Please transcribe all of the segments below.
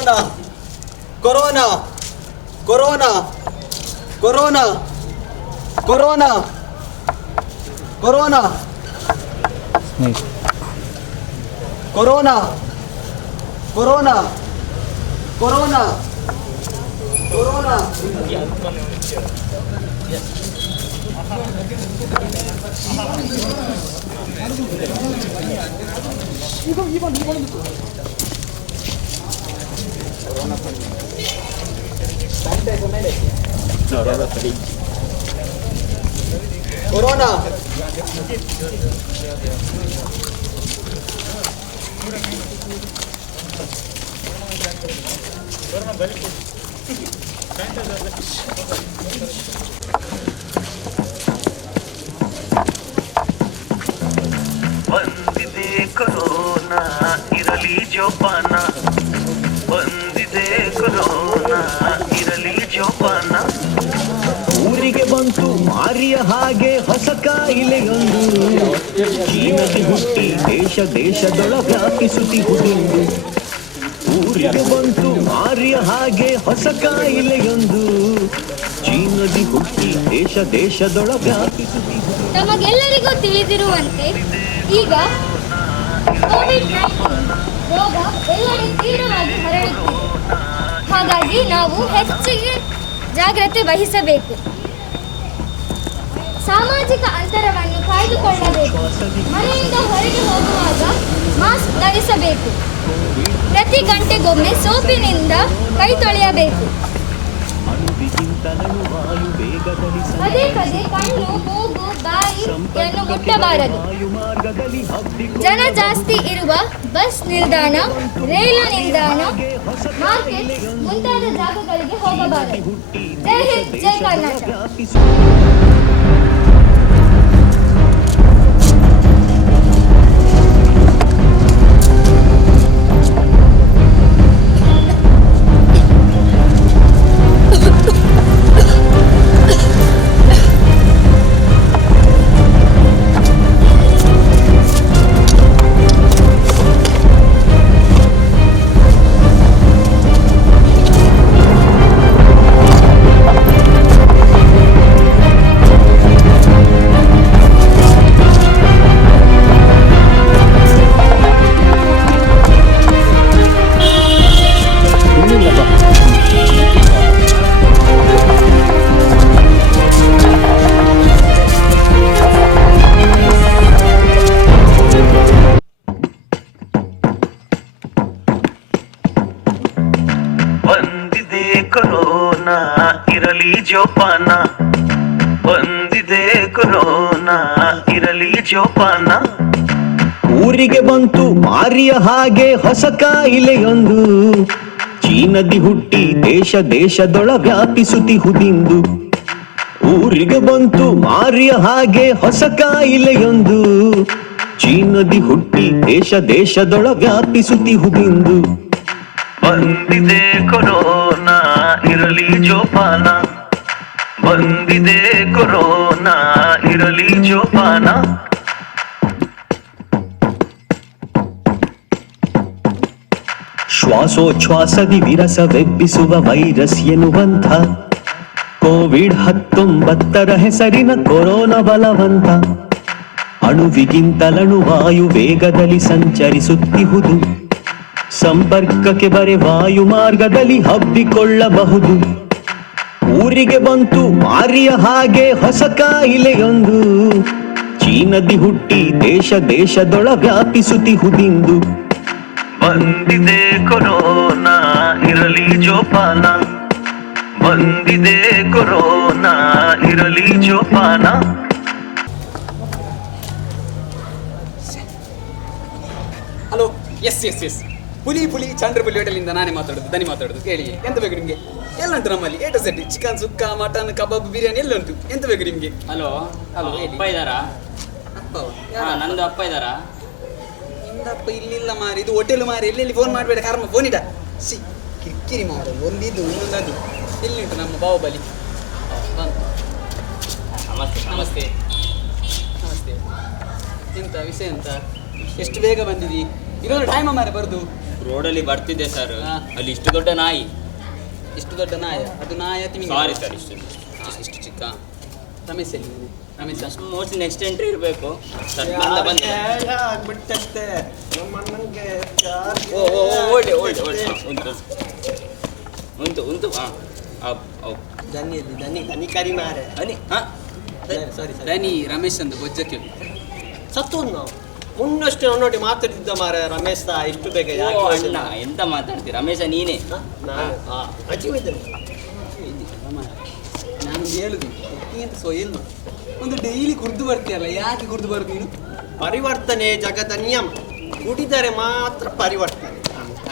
Corona corona corona corona corona corona corona corona corona corona corona ಬಂದಿದೆ corona ಇರಲಿ ಜೋಪಾನ, ಬಂದಿದೆ ಕೊರೋನಾ ಇರಲಿ ಜೋಪಾನ. ಊರಿಗೆ ಬಂತು ಮಾರಿಯ ಹಾಗೆ ಹೊಸ ಕಾಯಿಲೆಯೊಂದು, ಚೀನದಿ ಹುಟ್ಟಿ ದೇಶದೊಳ ವ್ಯಾಪಿಸುತ್ತಿಹುದೆಂದು. ಊರಿಗೆ ಬಂತು ಮಾರಿಯ ಹಾಗೆ ಹೊಸ ಕಾಯಿಲೆಯೊಂದು, ಚೀನದಿ ಹುಟ್ಟಿ ದೇಶದೊಳ ವ್ಯಾಪಿಸುತ್ತಿಹುದು. ನಮಗೆಲ್ಲರಿಗೂ ತಿಳಿದಿರುವಂತೆ ಈಗ ಕೋವಿಡ್-19 ರೋಗ ಎಲ್ಲೆಡೆ ತೀವ್ರವಾಗಿ ಹರಡುತ್ತಿದೆ. ಹಾಗಾಗಿ ನಾವು ಹೆಚ್ಚಿಗೆ ಜಾಗ್ರತೆ ವಹಿಸಬೇಕು. ಸಾಮಾಜಿಕ ಅಂತರವನ್ನು ಕಾಯ್ದುಕೊಳ್ಳಬೇಕು. ಮನೆಯಿಂದ ಹೊರಗೆ ಹೋಗುವಾಗ ಮಾಸ್ಕ್ ಧರಿಸಬೇಕು. ಪ್ರತಿ ಗಂಟೆಗೊಮ್ಮೆ ಸೋಪಿನಿಂದ ಕೈ ತೊಳೆಯಬೇಕು. ಪದೇ ಪದೇ ಕಣ್ಣು, ಮೂಗು, ಬಾಯಿಯನ್ನು ಮುಟ್ಟಬಾರದು. ಜನ ಜಾಸ್ತಿ ಇರುವ ಬಸ್ ನಿಲ್ದಾಣ, ರೈಲು ನಿಲ್ದಾಣ, ಮಾರ್ಕೆಟ್ ಮುಂತಾದ ಜಾಗಗಳಿಗೆ ಹೋಗಬಾರದು. ಜೈ ಹಿಂದ್, ಜೈ ಕರ್ನಾಟಕ. ಬಂದಿದೆ ಕೊರೋನಾ ಇರಲಿ ಜೋಪಾನ, ಬಂದಿದೆ ಕೊರೋನಾ ಇರಲಿ ಜೋಪಾನ. ಊರಿಗೆ ಬಂತು ಮಾರಿಯ ಹಾಗೆ ಹೊಸ ಕಾಯಿಲೆಯೊಂದು, ಚೀನದಿ ಹುಟ್ಟಿ ದೇಶದೊಳ ವ್ಯಾಪಿಸುತ್ತಿಹುದೆಂದು. ಊರಿಗೆ ಬಂತು ಮಾರಿಯ ಹಾಗೆ ಹೊಸ ಕಾಯಿಲೆಯೊಂದು, ಚೀನದಿ ಹುಟ್ಟಿ ದೇಶದೊಳ ವ್ಯಾಪಿಸುತ್ತಿಹುದೆಂದು. ಬಂದಿದೆ ಕೊರೋನಾ ಇರಲಿ ಜೋಪಾನ, ಬಂದಿದೆ ಕೊರೋನಾ ಇರಲಿ ಜೋಪಾನ. ಶ್ವಾಸೋಚ್ಛ್ವಾಸದಿ ವಿರಸವೆಬ್ಬಿಸುವ ವೈರಸ್ ಎನ್ನುವಂಥ ಕೋವಿಡ್-19 ಹೆಸರಿನ ಕೊರೋನಾ ಬಲವಂತ. ಅಣುವಿಗಿಂತಲಣು ವಾಯು ವೇಗದಲ್ಲಿ ಸಂಚರಿಸುತ್ತಿಹುದು, ಸಂಪರ್ಕಕ್ಕೆ ಬರೆ ವಾಯು ಮಾರ್ಗದಲ್ಲಿ ಹಬ್ಬಿಕೊಳ್ಳಬಹುದು. ಊರಿಗೆ ಬಂತು ಮಾರಿಯ ಹಾಗೆ ಹೊಸ ಕಾಯಿಲೆಯೊಂದು, ಚೀನದಿ ಹುಟ್ಟಿ ದೇಶದೊಳ ವ್ಯಾಪಿಸುತ್ತಿಹುದೆಂದು. ಬಂದಿದೆ ಕೊರೋನಾ ಇರಲಿ ಜೋಪಾನ, ಬಂದಿದೆ ಕೊರೋನಾ ಇರಲಿ ಜೋಪಾನ. ಹಲೋ, ಎಸ್ ಎಸ್ ಎಸ್ ಪುಲಿ ಚಂದ್ರಪುಲಿ ಹೋಟೆಲಿಂದ ನಾನೇ ಮಾತಾಡೋದು, ದನಿ ಮಾತಾಡೋದು. ಹೇಳಿ, ಎಂತ ಬೇಕು ನಿಮಗೆ? ಎಲ್ಲ ಉಂಟು ನಮ್ಮಲ್ಲಿ, A to Z, chicken sukka, mutton, kebab, biryani ಎಲ್ಲ ಉಂಟು. ಎಂತ ಬೇಕು ನಿಮಗೆ? ಹಲೋ ಹಲೋ, ಹೇಳಿ. ಅಪ್ಪ ಇದ್ದಾರಾ? ಅಪ್ಪ ನಂದು ಅಪ್ಪ ಇದ್ದಾರಾ? ನಿಂದಪ್ಪ ಇಲ್ಲಿಲ್ಲ ಮಾರಿ, ಇದು ಹೋಟೆಲ್ ಮಾರಿ. ಎಲ್ಲೆಲ್ಲಿ ಫೋನ್ ಮಾಡಬೇಡ, ಕರ್ಮ ಫೋನ್ ಇಡ. ಕಿರಿಕಿರಿ ಮಾಡೋದು, ಒಂದಿದ್ದು ಇನ್ನೊಂದದು. ಎಲ್ಲಿ ಉಂಟು ನಮ್ಮ ಬಾಹುಬಲಿ? ನಮಸ್ತೆ ನಮಸ್ತೆ ನಮಸ್ತೆ. ಎಂತ ವಿಷಯ? ಎಂತ ಎಷ್ಟು ಬೇಗ ಬಂದಿದಿ? ಇನ್ನೊಂದು ಟೈಮ ಮಾರೆ ಬರುದು. ರೋಡಲ್ಲಿ ಬರ್ತಿದ್ದೆ ಸರ್, ಹಾ. ಅಲ್ಲಿ ಇಷ್ಟು ದೊಡ್ಡ ನಾಯಿ. ಇಷ್ಟು ದೊಡ್ಡ ನಾಯ? ಅದು ನಾಯ ತಿಮಿಂಗ? ಸಾರಿ ಸರ್, ಇಷ್ಟು ಇಷ್ಟು ಚಿಕ್ಕ. ರಮೇಶ್ ಎಲ್ಲಿ? ರಮೇಶ್ ಮೋಸ್ಟ್ಲಿ ನೆಕ್ಸ್ಟ್ ಎಂಟ್ರಿ ಇರಬೇಕು ಸರ್. ಆಗ್ಬಿಟ್ಟಷ್ಟೇ ನಮ್ಮಣ್ಣಂಗೆ ಓಲ್ಡ್ ಉಂಟು ಹಾಂ. ದನಿ ಕರಿ ಮಾರೆ ಅನಿ ಹಾಂ ಸಾರಿ ದನಿ ರಮೇಶ್ ಅಂದು ಬೊಜ್ಜಕ್ಕೆ ಸತ್ತು ನಾವು ಮುನ್ನಷ್ಟೇ ನೋಡಿ ಮಾತಾಡಿದ್ದ ಮಾರೆ ರಮೇಶ್ ಇಷ್ಟು ಬೇಗ ಯಾಕೆ ಅಣ್ಣ ಮಾಡಿಲ್ಲ? ಎಂತ ಮಾತಾಡ್ತೀರಿ ರಮೇಶ ನೀನೇ? ನಾನು ಅಜೀವಿದ್ದೇನೆ. ನಾನು ಹೇಳುದು ಎಂತ ಸೊ ಏನು ಒಂದು ಡೈಲಿ ಕುರ್ದು ಬರ್ತೀಯಲ್ಲ, ಯಾಕೆ ಕುರ್ದು ಬರುದು ನೀನು? ಪರಿವರ್ತನೆ ಜಗದ ನಿಯಮ, ಕುಡಿದರೆ ಮಾತ್ರ ಪರಿವರ್ತನೆ.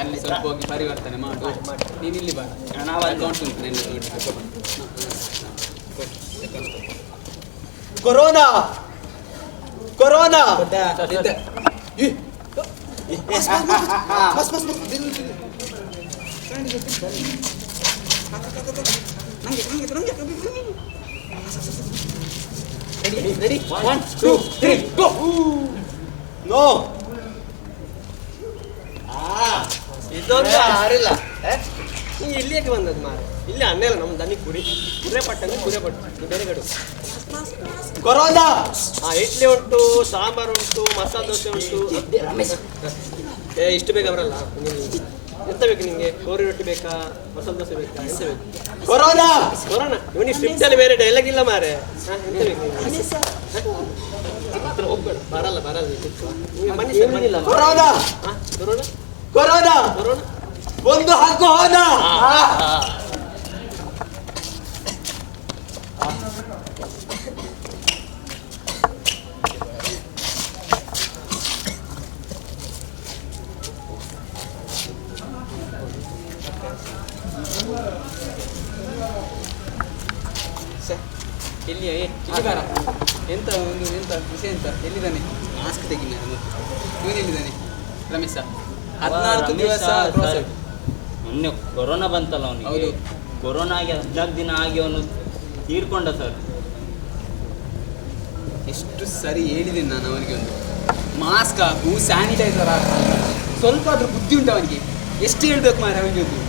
ಅಲ್ಲಿ ಸ್ವಲ್ಪ ಹೋಗಿ ಪರಿವರ್ತನೆ ಮಾಡು. ನೀನು ಇಲ್ಲಿ ಬಾ, ನಾವು ಅಕೌಂಟ್ ಉಂಟು ನಿನ್ನ ಕೊರೋನಾ ಕೊರೋನಾ ರೆಡಿ 1 2 3 ಗೋ. ನೋ ಇದೊಂದು ಆರಿಲ್ಲ. ನೀ ಇಲ್ಲಿಗೆ ಬಂದದ್ದು ಮಾರ, ಇಲ್ಲಿ ಅನ್ನೆಲ್ಲ ನಮ್ಮ ದನಿ ಕುರಿಪಟ್ಟು ಬೇರೆ ಕಡೆ ಕೊರೋನಾ. ಇಡ್ಲಿ ಉಂಟು, ಸಾಂಬಾರು ಉಂಟು, ಮಸಾಲೆ ದೋಸೆ ಉಂಟು. ಇಷ್ಟು ಬೇಗ ಬರಲ್ಲ. ಎಂತ ಬೇಕು ನಿಮಗೆ? ಕೋರಿ ರೊಟ್ಟಿ ಬೇಕಾ, ಮಸಾಲೆ ದೋಸೆ ಬೇಕಾ, ಎಂತ ಬೇಕು? ಕೊರೋನಾ ಕೊರೋನಾ ಇವನಿಗೆ ಸ್ಕ್ರಿಪ್ಟ್ ಅಲ್ಲಿ ಬೇರೆ ಡೈಲಾಗ್ ಇಲ್ಲ ಮಾರೆ. ಎಂತ ಬೇಕು ಹೋಗ್ಬೇಡ, ಬರಲ್ಲ ಕೊರೋನಾ ಕೊರೋನಾ ಕೊರೋನಾ ಒಂದು ಹಾಕು ಹೋದ. ಎಲ್ಲಿಯ ಬಾರ. ಎಂತ ವಿಷಯ ಎಂತ? ಎಲ್ಲಿದ್ದಾನೆ? ಮಾಸ್ಕ್ ತೆಗಿಲ್ಲ. ಇವನು ಎಲ್ಲಿದ್ದಾನೆ? ರಮೇಶ 14 ದಿವಸ cross ಆಯ್ತು. ಮೊನ್ನೆ ಕೊರೋನಾ ಬಂತಲ್ಲ ಹೌದು. ಅವನಿಗೆ. ಕೊರೋನಾ ಆಗಿ 14 ದಿನ ಆಗಿ ಅವನು ತೀರ್ಕೊಂಡ ಸರ್. ಎಷ್ಟು ಸರಿ ಹೇಳಿದ್ದೀನಿ ನಾನು ಅವನಿಗೆ, ಒಂದು ಮಾಸ್ಕ್ ಹಾಕು, ಸ್ಯಾನಿಟೈಸರ್ ಹಾಕು, ಸ್ವಲ್ಪ ಆದ್ರೂ ಬುದ್ಧಿ ಉಂಟು ಅವನಿಗೆ. ಎಷ್ಟು ಹೇಳ್ಬೇಕು ಮಾರೆ ಅವನಿಗೆ ಒಂದು.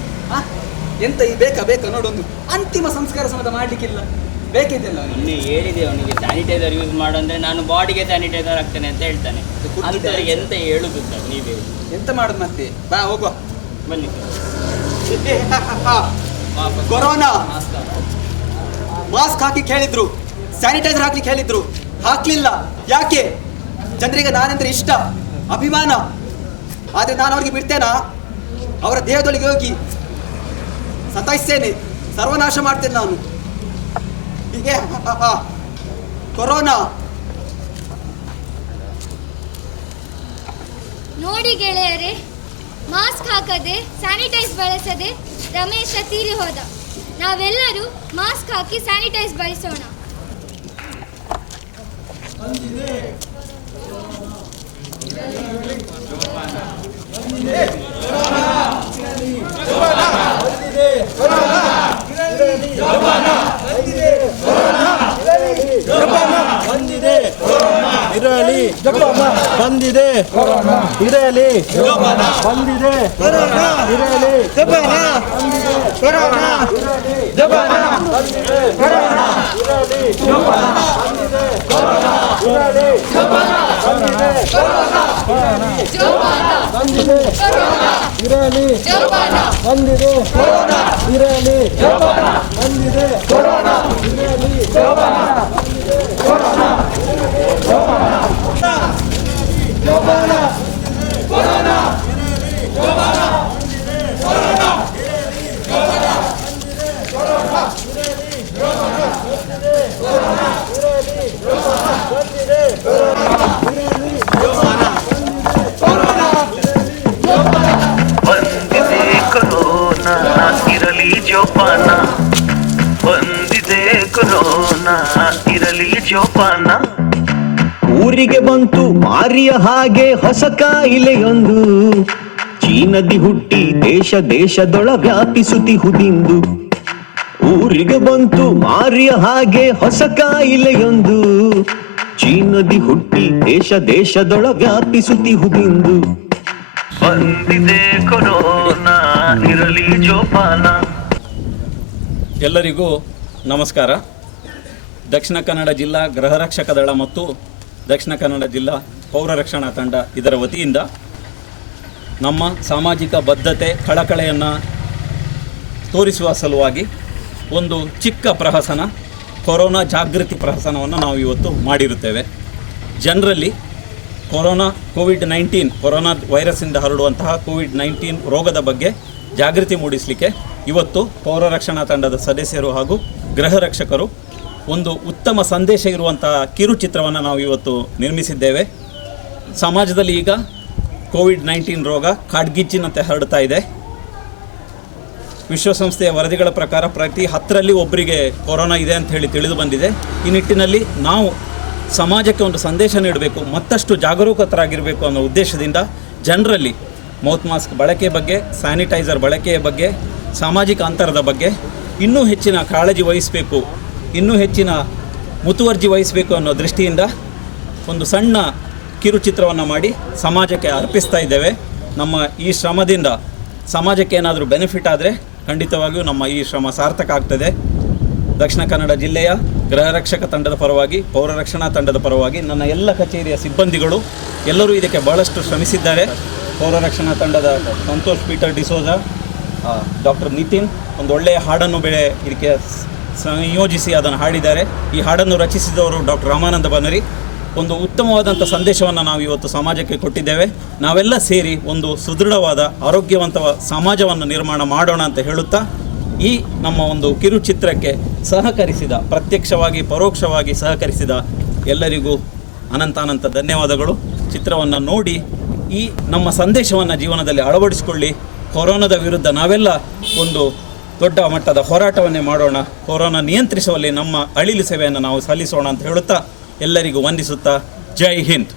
ಎಂತ ಈ ಬೇಕಾ ನೋಡೊಂದು ಅಂತಿಮ ಸಂಸ್ಕಾರ ಸಮೇತ ಮಾಡ್ಲಿಕ್ಕಿಲ್ಲ, ಬೇಕಿದ್ದಲ್ಲ ಅವನಿಗೆ. ಮೊನ್ನೆ ಹೇಳಿದೆ ಅವನಿಗೆ ಸ್ಯಾನಿಟೈಸರ್ ಯೂಸ್ ಮಾಡು ಅಂದ್ರೆ ನಾನು ಬಾಡಿಗೆ ಸ್ಯಾನಿಟೈಸರ್ ಹಾಕ್ತೇನೆ ಅಂತ ಹೇಳ್ತಾನೆ. ಅಂತವರಿಗೆ ಎಂತ ಹೇಳುದು ಸರ್ ನೀವೇ? ಎಂತ ಮಾಡುದು ಮತ್ತೆ? ಬಾ ಹೋಗುವ, ಬನ್ನಿ ಕೊರೋನಾ ಮಾಸ್ಕ್ ಮಾಸ್ಕ್ ಹಾಕಿ ಹೇಳಿದ್ರು, ಸ್ಯಾನಿಟೈಸರ್ ಹಾಕ್ಲಿಕ್ಕೆ ಹೇಳಿದ್ರು, ಹಾಕ್ಲಿಲ್ಲ. ಯಾಕೆ? ಜನರಿಗೆ ನಾನೆಂದ್ರೆ ಇಷ್ಟ, ಅಭಿಮಾನ. ಆದ್ರೆ ನಾನು ಅವ್ರಿಗೆ ಬಿಡ್ತೇನಾ? ಅವರ ದೇಹದೊಳಗೆ ಹೋಗಿ ಸತಾಯಿಸ್ತೇನೆ, ಸರ್ವನಾಶ ಮಾಡ್ತೇನೆ ನಾನು. ಹೀಗೆ ಕೊರೋನಾ. ನೋಡಿ ಗೆಳೆಯರೇ, ಮಾಸ್ಕ್ ಹಾಕದೆ ಸ್ಯಾನಿಟೈಸ್ ಬಳಸದೆ ರಮೇಶ ತೀರಿ ಹೋದ. ನಾವೆಲ್ಲರೂ ಮಾಸ್ಕ್ ಹಾಕಿ ಸ್ಯಾನಿಟೈಸ್ ಬಳಸೋಣ. ಇರಲಿ ಬಂದಿದೆ, ಇರಲಿ ಬಂದಿದೆ, ಇರಲಿ ಬಂದಿದೆ ಕೊರೋನಾ, ಇರಲಿ ಜೋಪಾನ. ಬಂದಿದೆ ಕೊರೋನಾ, ಇರಲಿ ಜೋಪಾನ. ಊರಿಗೆ ಬಂತು ಮಾರಿಯ ಹಾಗೆ ಹೊಸ ಕಾಯಿಲೆಯೊಂದು, ಚೀನದಿ ಹುಟ್ಟಿ ದೇಶದೊಳ ವ್ಯಾಪಿಸುತ್ತಿಹುದಿಂದು. ಊರಿಗೆ ಬಂತು ಮಾರಿಯ ಹಾಗೆ ಹೊಸ ಕಾಯಿಲೆಯೊಂದು, ಚೀನದಿ ಹುಟ್ಟಿ ದೇಶದೊಳ ವ್ಯಾಪಿಸುತ್ತಿಹುದಿಂದು. ಬಂದಿದೆ ಕೊರೋನಾ ಇರಲಿ ಜೋಪಾನ. ಎಲ್ಲರಿಗೂ ನಮಸ್ಕಾರ. ದಕ್ಷಿಣ ಕನ್ನಡ ಜಿಲ್ಲಾ ಗೃಹ ರಕ್ಷಕ ದಳ ಮತ್ತು ದಕ್ಷಿಣ ಕನ್ನಡ ಜಿಲ್ಲಾ ಪೌರ ರಕ್ಷಣಾ ತಂಡ ಇದರ ವತಿಯಿಂದ ನಮ್ಮ ಸಾಮಾಜಿಕ ಬದ್ಧತೆ ಕಳಕಳೆಯನ್ನು ತೋರಿಸುವ ಸಲುವಾಗಿ ಒಂದು ಚಿಕ್ಕ ಪ್ರಹಸನ, ಕೊರೋನಾ ಜಾಗೃತಿ ಪ್ರಹಸನವನ್ನು ನಾವು ಇವತ್ತು ಮಾಡಿರುತ್ತೇವೆ. ಜನರಲ್ಲಿ ಕೋವಿಡ್-19 ಕೊರೋನಾ ವೈರಸ್ಸಿಂದ ಹರಡುವಂತಹ ಕೋವಿಡ್-19 ರೋಗದ ಬಗ್ಗೆ ಜಾಗೃತಿ ಮೂಡಿಸಲಿಕ್ಕೆ ಇವತ್ತು ಪೌರ ರಕ್ಷಣಾ ತಂಡದ ಸದಸ್ಯರು ಹಾಗೂ ಗೃಹ ರಕ್ಷಕರು ಒಂದು ಉತ್ತಮ ಸಂದೇಶ ಇರುವಂತಹ ಕಿರುಚಿತ್ರವನ್ನು ನಾವು ಇವತ್ತು ನಿರ್ಮಿಸಿದ್ದೇವೆ. ಸಮಾಜದಲ್ಲಿ ಈಗ ಕೋವಿಡ್-19 ರೋಗ ಕಾಡ್ಗಿಚ್ಚಿನಂತೆ ಹರಡ್ತಾ ಇದೆ. ವಿಶ್ವಸಂಸ್ಥೆಯ ವರದಿಗಳ ಪ್ರಕಾರ ಪ್ರತಿ 10ರಲ್ಲಿ ಒಬ್ಬರಿಗೆ ಕೊರೋನಾ ಇದೆ ಅಂತ ಹೇಳಿ ತಿಳಿದು ಬಂದಿದೆ. ಈ ನಿಟ್ಟಿನಲ್ಲಿ ನಾವು ಸಮಾಜಕ್ಕೆ ಒಂದು ಸಂದೇಶ ನೀಡಬೇಕು, ಮತ್ತಷ್ಟು ಜಾಗರೂಕತರಾಗಿರಬೇಕು ಅನ್ನೋ ಉದ್ದೇಶದಿಂದ ಜನರಲ್ಲಿ ಮೌತ್ ಮಾಸ್ಕ್ ಬಳಕೆ ಬಗ್ಗೆ, ಸ್ಯಾನಿಟೈಸರ್ ಬಳಕೆಯ ಬಗ್ಗೆ, ಸಾಮಾಜಿಕ ಅಂತರದ ಬಗ್ಗೆ ಇನ್ನೂ ಹೆಚ್ಚಿನ ಕಾಳಜಿ ವಹಿಸಬೇಕು, ಇನ್ನೂ ಹೆಚ್ಚಿನ ಮುತುವರ್ಜಿ ವಹಿಸಬೇಕು ಅನ್ನೋ ದೃಷ್ಟಿಯಿಂದ ಒಂದು ಸಣ್ಣ ಕಿರುಚಿತ್ರವನ್ನು ಮಾಡಿ ಸಮಾಜಕ್ಕೆ ಅರ್ಪಿಸ್ತಾ ಇದ್ದೇವೆ. ನಮ್ಮ ಈ ಶ್ರಮದಿಂದ ಸಮಾಜಕ್ಕೆ ಏನಾದರೂ ಬೆನಿಫಿಟ್ ಆದರೆ ಖಂಡಿತವಾಗಿಯೂ ನಮ್ಮ ಈ ಶ್ರಮ ಸಾರ್ಥಕ ಆಗ್ತದೆ. ದಕ್ಷಿಣ ಕನ್ನಡ ಜಿಲ್ಲೆಯ ಗೃಹ ರಕ್ಷಕ ತಂಡದ ಪರವಾಗಿ, ಪೌರ ರಕ್ಷಣಾ ತಂಡದ ಪರವಾಗಿ ನನ್ನ ಎಲ್ಲ ಕಚೇರಿಯ ಸಿಬ್ಬಂದಿಗಳು ಎಲ್ಲರೂ ಇದಕ್ಕೆ ಭಾಳಷ್ಟು ಶ್ರಮಿಸಿದ್ದಾರೆ. ಪೌರ ರಕ್ಷಣಾ ತಂಡದ ಸಂತೋಷ್ ಪೀಟರ್ ಡಿಸೋಜ, ಡಾಕ್ಟರ್ ನಿತಿನ್ ಒಂದು ಒಳ್ಳೆಯ ಹಾಡನ್ನು ಇದಕ್ಕೆ ಸಂಯೋಜಿಸಿ ಅದನ್ನು ಹಾಡಿದ್ದಾರೆ. ಈ ಹಾಡನ್ನು ರಚಿಸಿದವರು ಡಾಕ್ಟರ್ ರಾಮಾನಂದ ಬನರಿ. ಒಂದು ಉತ್ತಮವಾದಂಥ ಸಂದೇಶವನ್ನು ನಾವು ಇವತ್ತು ಸಮಾಜಕ್ಕೆ ಕೊಟ್ಟಿದ್ದೇವೆ. ನಾವೆಲ್ಲ ಸೇರಿ ಒಂದು ಸುದೃಢವಾದ ಆರೋಗ್ಯವಂತ ಸಮಾಜವನ್ನು ನಿರ್ಮಾಣ ಮಾಡೋಣ ಅಂತ ಹೇಳುತ್ತಾ ಈ ನಮ್ಮ ಒಂದು ಕಿರುಚಿತ್ರಕ್ಕೆ ಸಹಕರಿಸಿದ, ಪ್ರತ್ಯಕ್ಷವಾಗಿ ಪರೋಕ್ಷವಾಗಿ ಸಹಕರಿಸಿದ ಎಲ್ಲರಿಗೂ ಅನಂತಾನಂತ ಧನ್ಯವಾದಗಳು. ಚಿತ್ರವನ್ನು ನೋಡಿ ಈ ನಮ್ಮ ಸಂದೇಶವನ್ನು ಜೀವನದಲ್ಲಿ ಅಳವಡಿಸಿಕೊಳ್ಳಿ. ಕೊರೋನಾದ ವಿರುದ್ಧ ನಾವೆಲ್ಲ ಒಂದು ದೊಡ್ಡ ಮಟ್ಟದ ಹೋರಾಟವನ್ನೇ ಮಾಡೋಣ. ಕೊರೋನಾ ನಿಯಂತ್ರಿಸುವಲ್ಲಿ ನಮ್ಮ ಅಳಿಲು ಸೇವೆಯನ್ನು ನಾವು ಸಲ್ಲಿಸೋಣ ಅಂತ ಹೇಳುತ್ತಾ ಎಲ್ಲರಿಗೂ ವಂದಿಸುತ್ತಾ ಜೈ ಹಿಂದ್.